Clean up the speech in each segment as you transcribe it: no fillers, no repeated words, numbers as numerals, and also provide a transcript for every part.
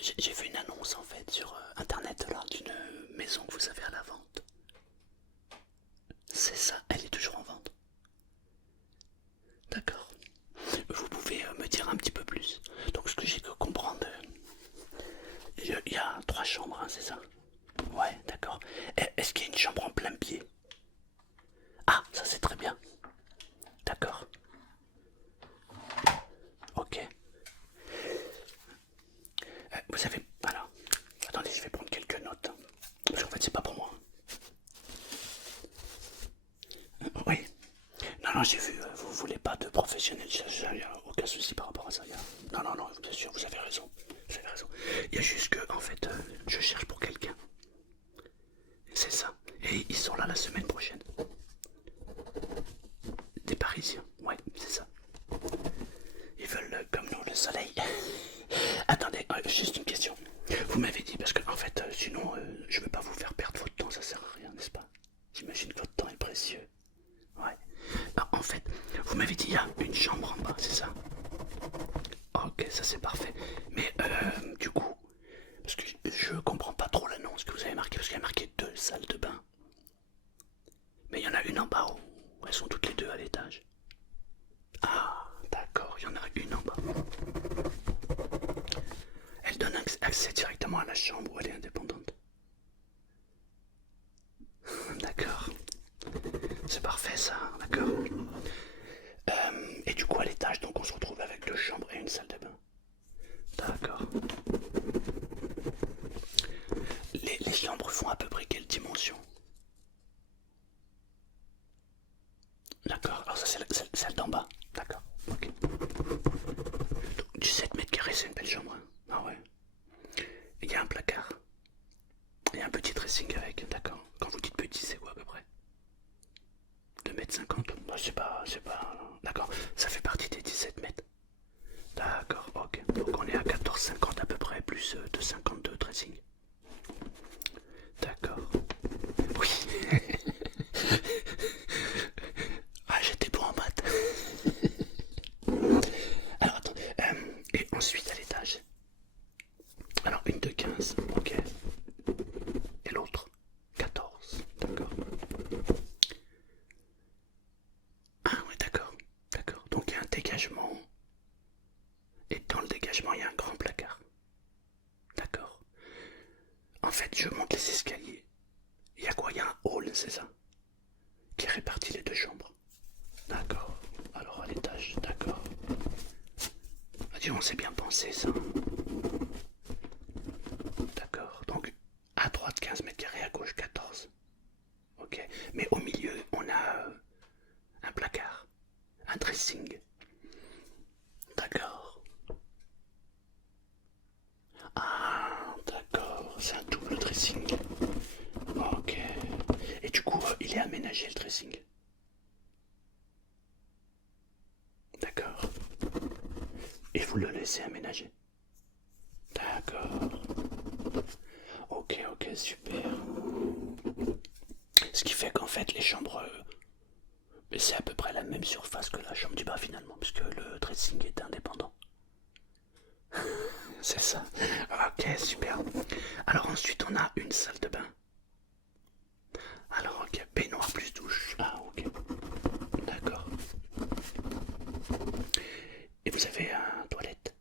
j'ai vu une annonce en fait sur internet là d'une maison que vous avez à la vente. C'est ça, elle est toujours en vente. D'accord. Vous pouvez me dire un petit peu plus. Donc ce que j'ai que comprendre, il y a trois chambres, hein, c'est ça? Ouais, d'accord. Est-ce qu'il y a une chambre en plein pied? Ah, ça c'est très bien. D'accord. Ok. Vous savez, alors, attendez, je vais prendre quelques notes. Parce qu'en fait, c'est pas pour moi. Oui. Non, non, j'ai vu, vous voulez pas de professionnel, il n'y a aucun souci par rapport à ça. Non, non, non, bien sûr, vous avez raison. Vous avez raison. Il y a juste que, en fait, je cherche pour quelqu'un. C'est ça. Et ils sont là la semaine prochaine. Des Parisiens, ouais, c'est ça. Ils veulent, comme nous, le soleil. Attendez, juste une question. Vous m'avez dit, parce que, en fait, sinon, je veux pas vous faire perdre votre temps, ça sert à rien, n'est-ce pas? J'imagine que votre temps est précieux. Ouais. Ah, en fait, vous m'avez dit il y a une chambre en bas, c'est ça? Ok, ça c'est parfait. Mais du coup, parce que je comprends pas trop l'annonce que vous avez marquée, parce qu'il y a marqué deux salles de bain. Mais il y en a une en bas où elles sont toutes les deux à l'étage. Ah, d'accord, il y en a une en bas. Elle donne accès directement à la chambre où elle est indépendante. D'accord, c'est parfait ça, d'accord. Et du coup à l'étage, donc on se retrouve avec deux chambres et une salle de bain. D'accord. Les chambres font à peu près quelle dimension? D'accord, alors ça c'est celle d'en bas. D'accord, ok. Donc 17 mètres carrés, c'est une belle chambre, hein. Ah ouais. Il y a un placard. Et un petit dressing avec, d'accord. Quand vous dites petit, c'est quoi à peu près? 2 m 50. Bah, c'est pas. D'accord, ça fait partie des 17 mètres. D'accord, ok. Donc on est à 14,50 à peu près, plus 2,50 de dressing. D'accord. Oui. Ah, j'étais bon en maths. Alors attendez. Et ensuite à l'étage. Alors une de 15, ok. Et l'autre 14, d'accord. Ah ouais, d'accord. D'accord. Donc il y a un dégagement. Et dans le dégagement, il y a un grand placard. D'accord. En fait, je monte les escaliers. Il y a quoi? Il y a un hall, c'est ça? Qui répartit les deux chambres. D'accord. Alors à l'étage, d'accord. Ah, dis, on s'est bien pensé ça. D'accord. Donc à droite 15 mètres carrés, à gauche 14. Ok. Mais au milieu, on a un placard, un dressing. D'accord. Ah, d'accord. C'est un double dressing. Ok. Et du coup, il est aménagé le dressing. D'accord. Et vous le laissez aménager. D'accord. Ok, ok, super. Ce qui fait qu'en fait, les chambres, c'est à peu près la même surface que la chambre du bas finalement, puisque le dressing est indépendant. C'est ça. Ok, super. Alors ensuite, on a une salle de bain. Alors, ok, baignoire plus douche. Ah, ok. D'accord. Et vous avez un toilette?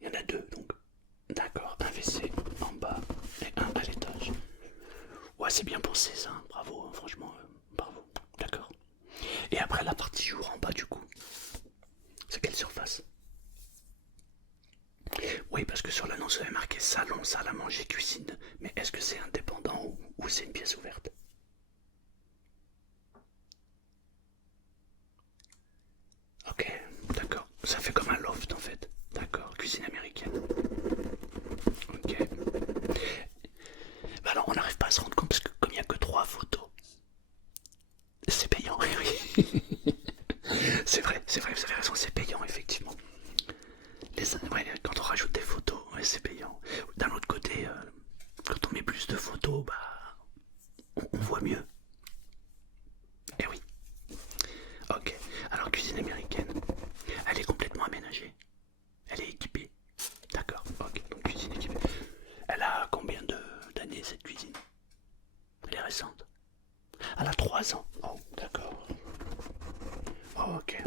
Il y en a deux, donc. D'accord, un WC en bas et un à l'étage. Ouais, c'est bien pensé ça, hein. Bravo, hein, franchement, bravo. D'accord. Et après, la partie jour en bas, du coup, c'est quelle surface? Oui, parce que sur l'annonce, il y avait marqué salon, salle à manger, cuisine. Mais est-ce que c'est indépendant ou c'est une pièce ouverte? Ok, d'accord. Ça fait comme un loft en fait. D'accord, cuisine américaine. Ok. Bah alors, on n'arrive pas à se rendre compte parce que comme il n'y a que trois photos, c'est payant. Oui. C'est vrai, vous avez raison, c'est payant effectivement. Ouais, quand on rajoute des photos, ouais, c'est payant. D'un autre côté, quand on met plus de photos, bah, on voit mieux. Eh oui. Ok. Alors cuisine américaine, elle est complètement aménagée. Elle est équipée. D'accord. Ok. Donc cuisine équipée. Elle a 3 ans. Oh, d'accord. Oh, ok.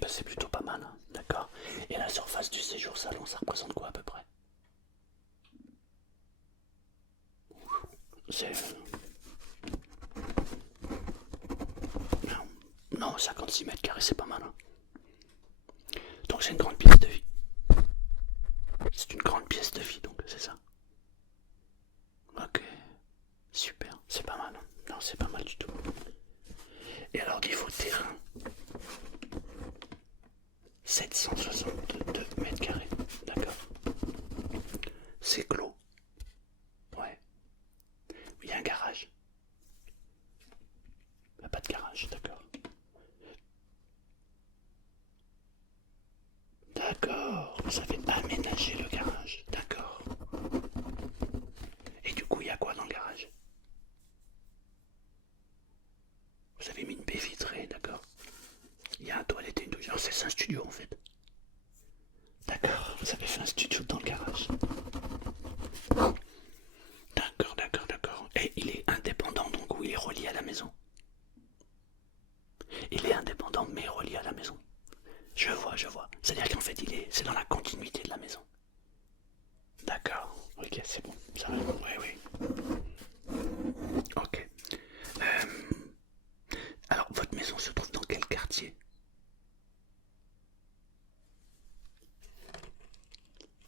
Bah, c'est plutôt pas mal, hein. D'accord. Et la surface du séjour salon, ça représente quoi à peu près? C'est... Non, 56 mètres carrés, c'est pas mal, hein. Donc c'est une grande pièce de vie. C'est une grande pièce de vie, donc c'est ça. Ok, super, c'est pas mal, hein. Non, c'est pas mal du tout. Et alors niveau terrain, 762 mètres carrés, d'accord. C'est clos. Ouais. Il y a un garage. Il n'y a pas de garage, d'accord. D'accord, vous avez aménagé le garage, d'accord. Et du coup, il y a quoi dans le garage? Vous avez mis une baie vitrée, d'accord. Il y a un toilette et une douche. Alors c'est un studio en fait. D'accord, vous avez fait un studio dans le garage. D'accord, d'accord, d'accord. Et il est indépendant donc ou il est relié à la maison? Il est indépendant mais relié à la maison. Je vois, je vois. C'est-à-dire qu'en fait c'est dans la continuité de la maison. D'accord, ok, c'est bon. Ça va. Oui, oui. Ok. Alors, votre maison se trouve dans quel quartier?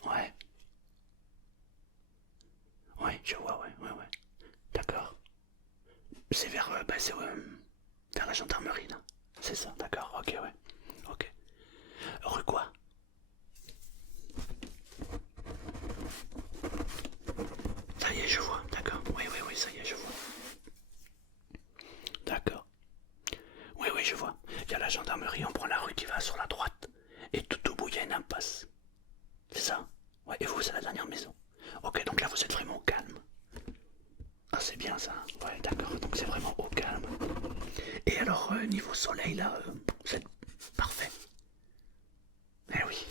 Ouais, ouais, je vois, ouais, ouais, ouais. D'accord. C'est vers la gendarmerie, là. C'est ça, d'accord, ok, ouais. Ok. Rue quoi? Ça y est, je vois, d'accord. Oui, oui, oui, ça y est, je vois. D'accord. Oui, oui, je vois. Il y a la gendarmerie, on prend la rue qui va sur la droite. Et tout au bout, il y a une impasse. C'est ça? Ouais, et vous, c'est la dernière maison. Ok, donc là, vous êtes vraiment au calme. Ah, c'est bien ça. Ouais, d'accord, donc c'est vraiment au calme. Et alors, niveau soleil, là, vous êtes parfait. Eh oui.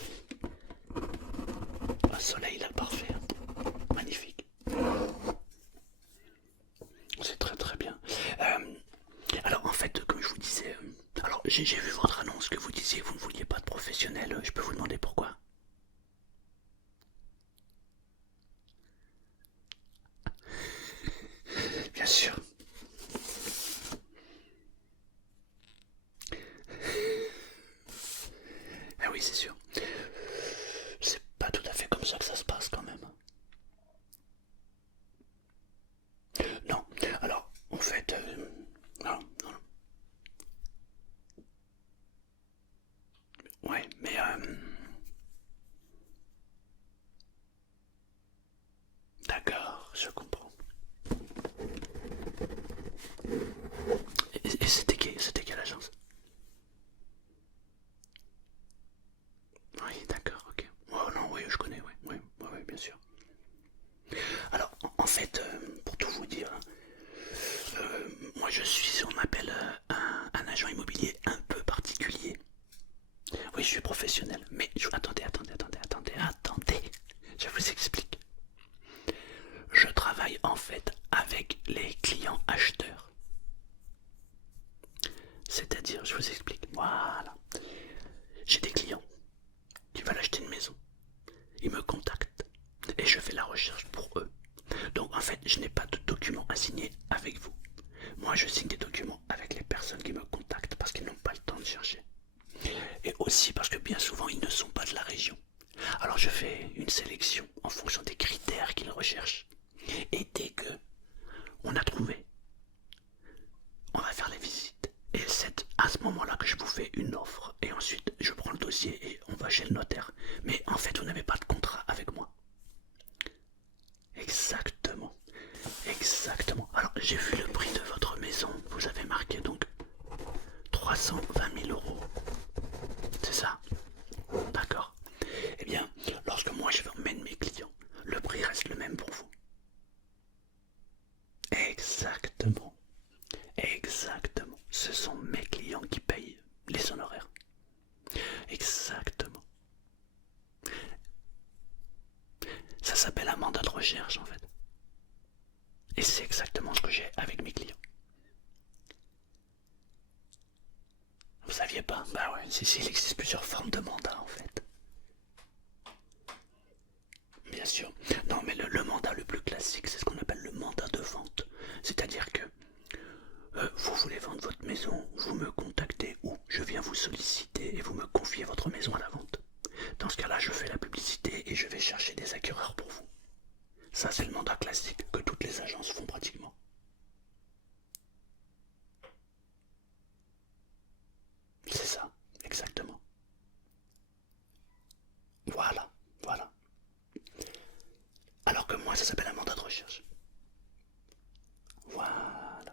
Ah, soleil, là, parfait. Magnifique. C'est très très bien. Euh, alors, en fait, comme je vous disais, alors j'ai vu votre annonce que vous disiez que vous ne vouliez pas de professionnel. Je peux vous demander pourquoi? Bien sûr. Ah oui, c'est sûr. C'est pas tout à fait comme ça que ça se passe quand même. Non. Alors, en fait, non, non, non. Ouais, mais d'accord, je comprends. Et c'était quelle agence? Oui, d'accord, ok. Oh non, oui, je connais, oui, oui, oui, oui, bien sûr. Alors, en fait, pour tout vous dire, moi je suis ce qu'on appelle un agent immobilier un peu particulier. Oui, je suis professionnel, mais attendez, attendez, attendez, attendez, attendez, je vous explique. Je travaille en fait avec les clients acheteurs. C'est-à-dire, je vous explique, voilà. J'ai des clients qui veulent acheter une maison. Ils me contactent et je fais la recherche pour eux. Donc en fait, je n'ai pas de documents à signer avec vous. Moi, je signe des documents avec les personnes qui me contactent parce qu'ils n'ont pas le temps de chercher. Et aussi parce que bien souvent, ils ne sont pas de la région. Alors je fais une sélection en fonction des critères qu'ils recherchent. Et dès que on a trouvé, on va faire les visites. Et c'est à ce moment-là que je vous fais une offre. Et ensuite, je prends le dossier et on va chez le notaire. Mais en fait, vous n'avez pas de contrat avec moi. Exactement. Exactement. Alors, j'ai vu le prix de votre maison. Vous avez marqué donc 320 000 euros. C'est ça? D'accord. Eh bien, lorsque moi je emmène mes clients, le prix reste le même pour vous. Exactement. Exactement. Ce sont mes clients qui payent les honoraires. Exactement. Ça s'appelle un mandat de recherche en fait. Et c'est exactement ce que j'ai avec mes clients. Vous saviez pas? Bah ouais, il existe plusieurs formes de mandat en fait. Bien sûr. Non, mais le mandat le plus classique, c'est ce qu'on appelle le mandat de vente. C'est-à-dire que vous voulez vendre votre maison, vous me contactez ou je viens vous solliciter et vous me confiez votre maison à la vente. Dans ce cas-là, je fais la publicité et je vais chercher des acquéreurs pour vous. Ça, c'est le mandat classique que toutes les agences font pratiquement. C'est ça, exactement. Voilà, voilà. Alors que moi, ça s'appelle un mandat de recherche. Voilà.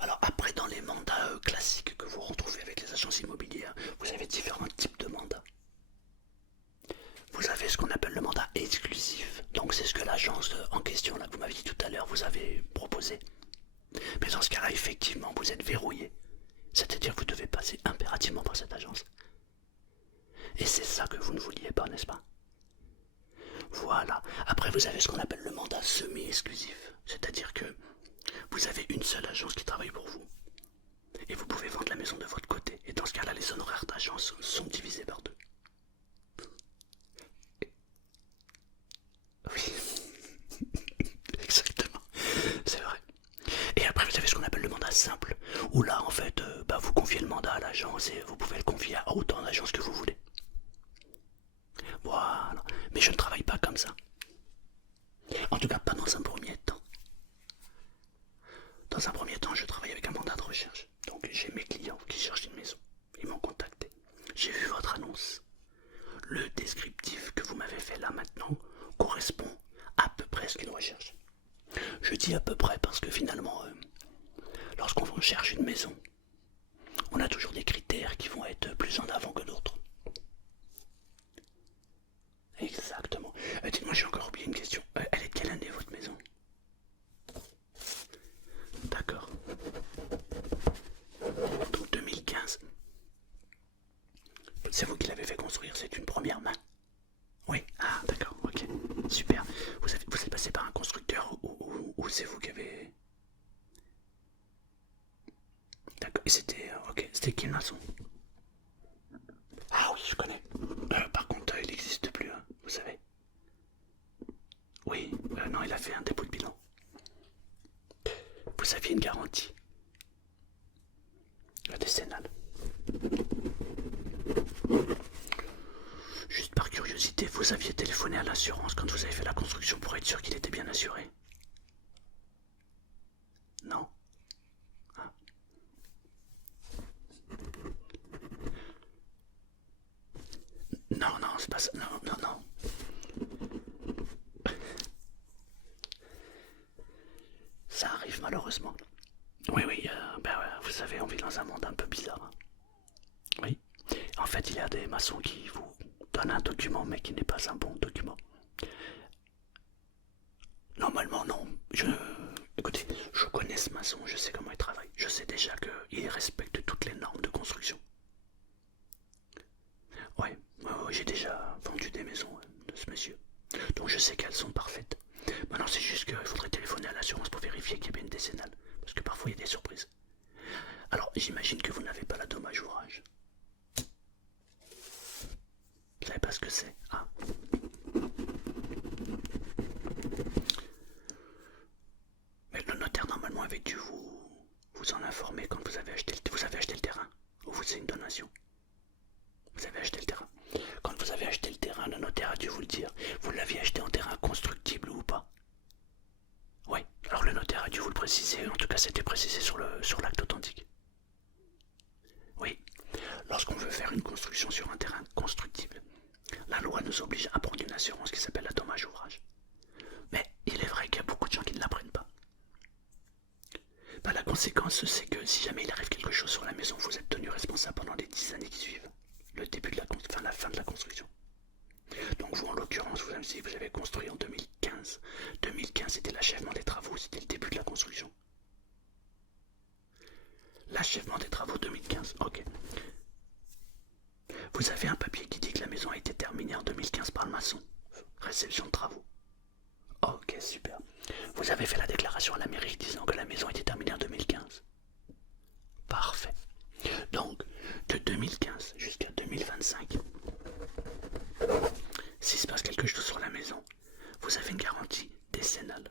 Alors après, dans les mandats classiques que vous retrouvez avec les agences immobilières, vous avez différents types de mandats. Vous avez ce qu'on appelle le mandat exclusif. Donc c'est ce que l'agence en question, là, que vous m'avez dit tout à l'heure, vous avez proposé. Mais dans ce cas-là, effectivement, vous êtes verrouillé. C'est-à-dire que vous devez passer impérativement par cette agence. Et c'est ça que vous ne vouliez pas, n'est-ce pas? Voilà. Après, vous avez ce qu'on appelle le mandat semi-exclusif. C'est-à-dire que vous avez une seule agence qui travaille pour vous. Et vous pouvez vendre la maison de votre côté. Et dans ce cas-là, les honoraires d'agence sont divisés par deux. Oui, exactement. C'est vrai. Et après, vous avez ce qu'on appelle le mandat simple. Où là, en fait, vous confiez le mandat à l'agence et vous pouvez le confier à autant d'agences que vous voulez. Voilà. Mais je ne travaille pas comme ça. En tout cas, pas dans un premier temps. Dans un premier temps, je travaille avec un mandat de recherche. Donc j'ai mes clients qui cherchent une maison. Ils m'ont contacté. J'ai vu votre annonce. Le descriptif que vous m'avez fait là maintenant correspond à peu près à ce qu'ils recherchent. Je dis à peu près parce que finalement, lorsqu'on cherche une maison, on a toujours des critères qui vont être plus en avant que d'autres. Exactement. Dites-moi, j'ai encore oublié une question. Elle est de quelle année votre maison? D'accord. Donc 2015. C'est vous qui l'avez fait construire, c'est une première main. Oui, ah d'accord, ok, super. Vous êtes passé par un constructeur ou c'est vous qui avez... D'accord, et c'était... ok, c'était qui le maçon? Ah oui, je connais. Par contre, il n'existe plus, hein, vous savez. Oui, non, il a fait un dépôt de bilan. Vous aviez une garantie. Décennale. Juste par curiosité, vous aviez téléphoné à l'assurance quand vous avez fait la construction pour être sûr qu'il était bien assuré? Non? Ah. Non, non, c'est pas ça. Non, non, non. Ça arrive malheureusement. Oui, oui, vous savez, on vit dans un monde un peu bizarre, hein. Oui. En fait, il y a des maçons qui vous donnent un document, mais qui n'est pas un bon document. Normalement, non. Écoutez, je connais ce maçon, je sais comment il travaille. Je sais déjà qu'il respecte toutes les normes de construction. Ouais, j'ai déjà vendu des maisons de ce monsieur. Donc je sais qu'elles sont parfaites. Maintenant, c'est juste qu'il faudrait téléphoner à l'assurance pour vérifier qu'il y a bien une décennale. Parce que parfois, il y a des surprises. Alors, j'imagine que vous n'avez pas la dommage ouvrage. Vous savez pas ce que c'est, hein? Mais le notaire, normalement, avait dû vous en informer quand vous avez acheté le terrain. Ou c'est une donation? Vous avez acheté le terrain. Quand vous avez acheté le terrain, le notaire a dû vous le dire. Vous l'aviez acheté en terrain constructible ou pas? Oui. Alors le notaire a dû vous le préciser. En tout cas, c'était précisé sur l'acte authentique. Oui. Lorsqu'on veut faire une construction sur un terrain constructible, la loi nous oblige à prendre une assurance qui s'appelle la dommage ouvrage. Mais il est vrai qu'il y a beaucoup de gens qui ne la prennent pas. La conséquence, c'est que si jamais il arrive quelque chose sur la maison, vous êtes tenu responsable pendant les 10 années qui suivent. Le début de la fin de la construction. Donc vous, en l'occurrence, vous avez construit en 2015. 2015, c'était l'achèvement des travaux, c'était le début de la construction. L'achèvement des travaux 2015, ok. Vous avez un papier qui dit que la maison a été terminée en 2015 par le maçon. Réception de travaux. Ok, super. Vous avez fait la déclaration à la mairie disant que la maison était terminée en 2015. Parfait. Donc, de 2015 jusqu'à 2025, s'il se passe quelque chose sur la maison, vous avez une garantie décennale.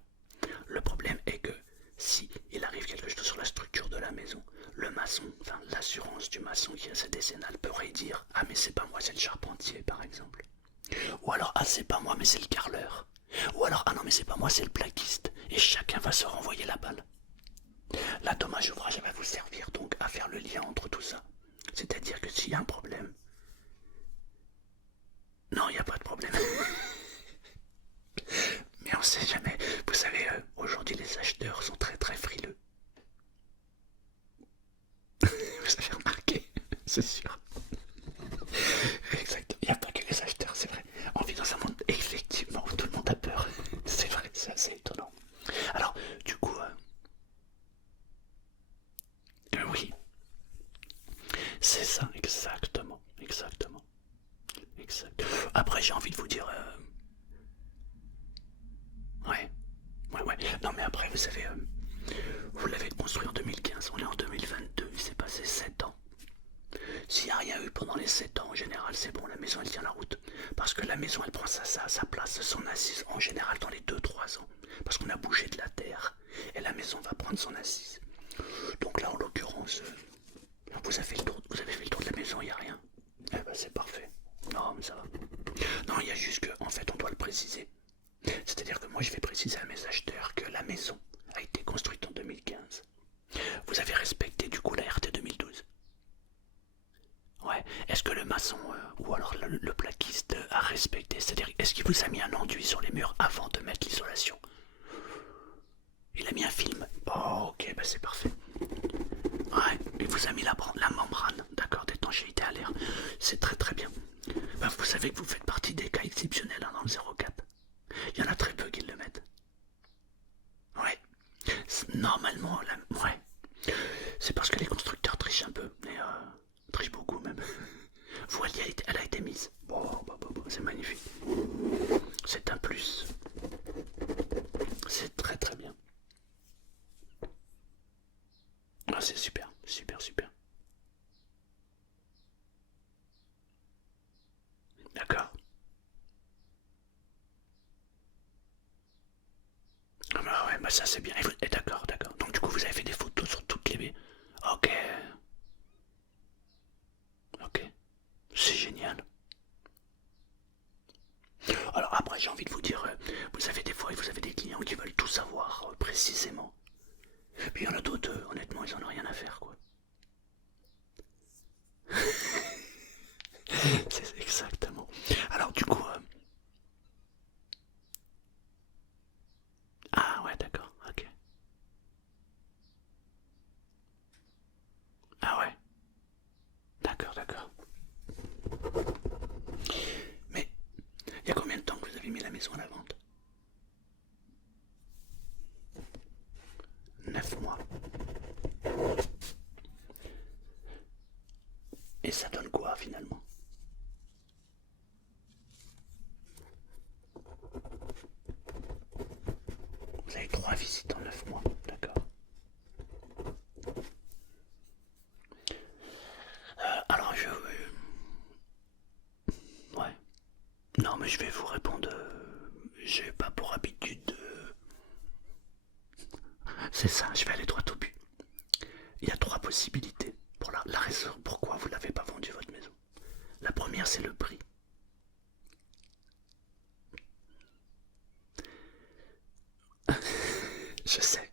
Le problème est que si il arrive quelque chose sur la structure de la maison, le maçon, enfin l'assurance du maçon qui a sa décennale pourrait dire « Ah mais c'est pas moi, c'est le charpentier par exemple ». Ou alors « Ah c'est pas moi, mais c'est le carreleur ». Ou alors « Ah non mais c'est pas moi, c'est le plaquiste ». Et chacun va se renvoyer la balle. La dommage ouvrage va vous servir donc à faire le lien entre tout ça. C'est-à-dire que s'il y a un problème... Non, il n'y a pas de problème. Mais on sait jamais. Vous savez, aujourd'hui les acheteurs sont très très frileux. Vous avez remarqué, c'est sûr. Exact. Il n'y a pas que les acheteurs, c'est vrai. On vit dans un monde effectivement où tout le monde a peur. C'est vrai, c'est assez étonnant. Alors, du coup, oui, c'est ça, exactement, exactement, exact. Après, j'ai envie de vous dire, ouais, ouais. Non, mais après, vous savez, vous l'avez construit en 2015, on est en 2022, il s'est passé 7 ans. S'il n'y a rien eu pendant les 7 ans, en général, c'est bon, la maison elle tient la route. Parce que la maison elle prend sa place, son assise, en général dans les 2-3 ans. Parce qu'on a bougé de la terre et la maison va prendre son assise. Donc là, en l'occurrence, vous avez fait le tour de la maison, il n'y a rien. Eh ben c'est parfait. Non, mais ça va. Non, il y a juste que, en fait, on doit le préciser. C'est-à-dire que moi, je vais préciser à mes acheteurs que la maison a été construite en 2015. Vous avez respecté du coup la RT 2012. Ouais. Est-ce que le maçon ou alors le plaquiste a respecté? C'est-à-dire, est-ce qu'il vous a mis un enduit sur les murs avant de mettre l'isolation? Il a mis un film. Oh, ok, bah c'est parfait. Ouais, il vous a mis la membrane, d'accord, d'étanchéité à l'air. C'est très très bien. Bah, vous savez que vous faites partie des cas exceptionnels dans le 04. Il y en a très peu qui le mettent. Ouais. Normalement, ouais. C'est parce que les constructeurs trichent un peu, mais trichent beaucoup même. Vous, elle a été mise. Bon, c'est magnifique. C'est un plus. C'est très très bien. Ah, c'est super, super, super. D'accord. Ah bah ouais, bah ça c'est bien. Et d'accord, d'accord. Donc du coup, vous avez fait des photos sur toutes les... Ok, ok. C'est génial. Alors après, j'ai envie de vous dire, vous avez des fois, vous avez des clients qui veulent tout savoir précisément. Puis il y en a d'autres, honnêtement, ils en ont rien à faire, quoi. C'est exactement. Alors du coup, ah ouais, d'accord, ok. Ah ouais, d'accord, d'accord. Mais il y a combien de temps que vous avez mis la maison à la vente? 9 mois. Et ça donne quoi finalement? Vous avez 3 visites en 9 mois, d'accord. Alors ouais. Non mais je vais vous répondre. J'ai pas pour habitude de... C'est ça, je vais aller droit au but. Il y a 3 possibilités pour la raison pourquoi vous n'avez pas vendu votre maison. La première, c'est le prix. Je sais,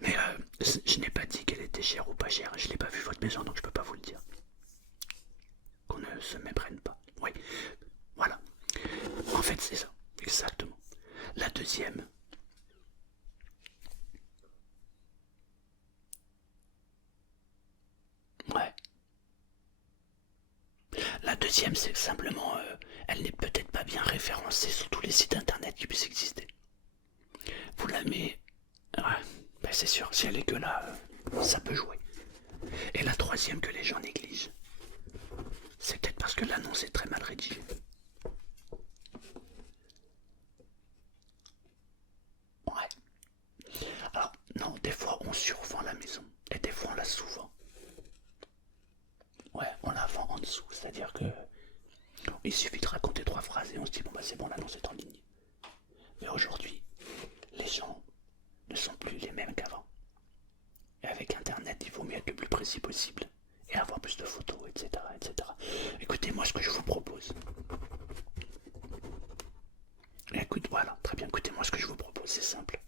mais je n'ai pas dit qu'elle était chère ou pas chère. Je n'ai pas vu votre maison, donc je peux pas vous le dire. Qu'on ne se méprenne pas. Oui, voilà. En fait, c'est ça, exactement. La deuxième, ouais. La deuxième, c'est que simplement, elle n'est peut-être pas bien référencée sur tous les sites internet qui puissent exister. Vous la mettez... Ouais, ben c'est sûr, si elle est que là, ça peut jouer. Et la troisième que les gens négligent, c'est peut-être parce que l'annonce est très mal rédigée. Ouais. Alors, non, des fois on survend la maison et des fois on la sous-vend. Ouais, on la vend en dessous, c'est-à-dire que il suffit de raconter 3 phrases et on se dit bon bah c'est bon, l'annonce est en ligne. Mais aujourd'hui, les gens ne sont plus les mêmes qu'avant. Et avec internet, il vaut mieux être le plus précis possible et avoir plus de photos, etc. etc. Écoutez, moi ce que je vous propose. Écoute, voilà, très bien, écoutez, moi ce que je vous propose, c'est simple.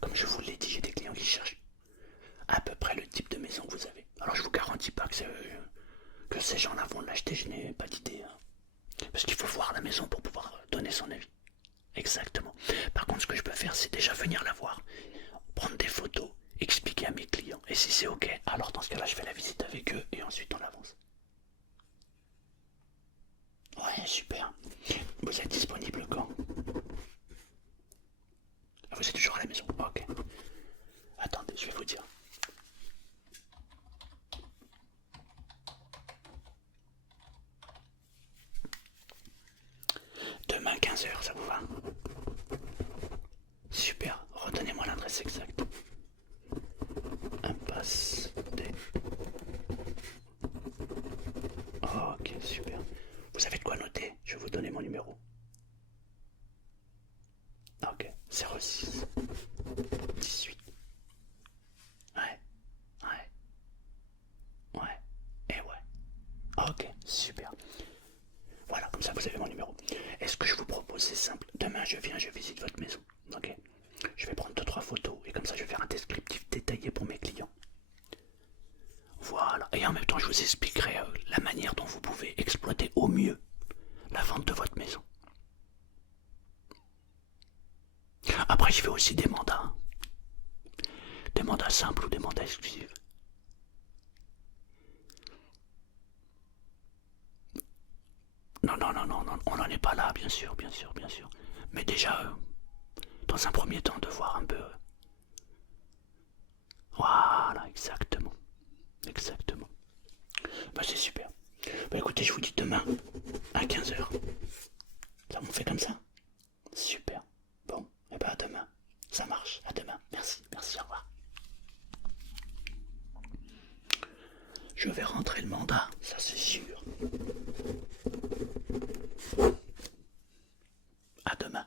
Comme je vous l'ai dit, j'ai des clients qui cherchent à peu près le type de maison que vous avez. Alors je vous garantis pas que ces gens-là vont l'acheter, je n'ai pas d'idée. Hein. Parce qu'il faut voir la maison pour pouvoir donner son avis. Exactement. Par contre, ce que je peux faire, c'est déjà venir la voir, prendre des photos, expliquer à mes clients. Et si c'est ok, alors dans ce cas-là, je fais la visite avec eux et ensuite on avance. Ouais, super. Vous êtes disponible quand? Vous êtes toujours à la maison? Ok. Attendez, je vais vous dire. Demain 15h, ça vous va? Super, redonnez-moi l'adresse exacte. Impasse des... Ok, super. Vous avez de quoi noter? Je vais vous donner mon numéro. Ok, 06 18. Ouais, ouais, ouais, et ouais. Ok, super. Voilà, comme ça vous avez mon numéro. Et ce que je vous propose, c'est simple. Demain, je viens, je visite votre maison. Ok. Je vais prendre 2-3 photos et comme ça, je vais faire un descriptif détaillé pour mes clients. Voilà. Et en même temps, je vous expliquerai la manière dont vous pouvez exploiter au mieux la vente de votre maison. Après, je fais aussi des mandats. Des mandats simples ou des mandats exclusifs. Non, non, non, non, non, on n'en est pas là, bien sûr, bien sûr, bien sûr. Mais déjà, dans un premier temps, de voir un peu. Voilà, exactement. Exactement. Bah c'est super. Bah écoutez, je vous dis demain à 15h. Ça m'en fait comme ça? Super. Bon, et bah à demain. Ça marche. À demain. Merci, merci, au revoir. Je vais rentrer le mandat, ça c'est sûr. À demain.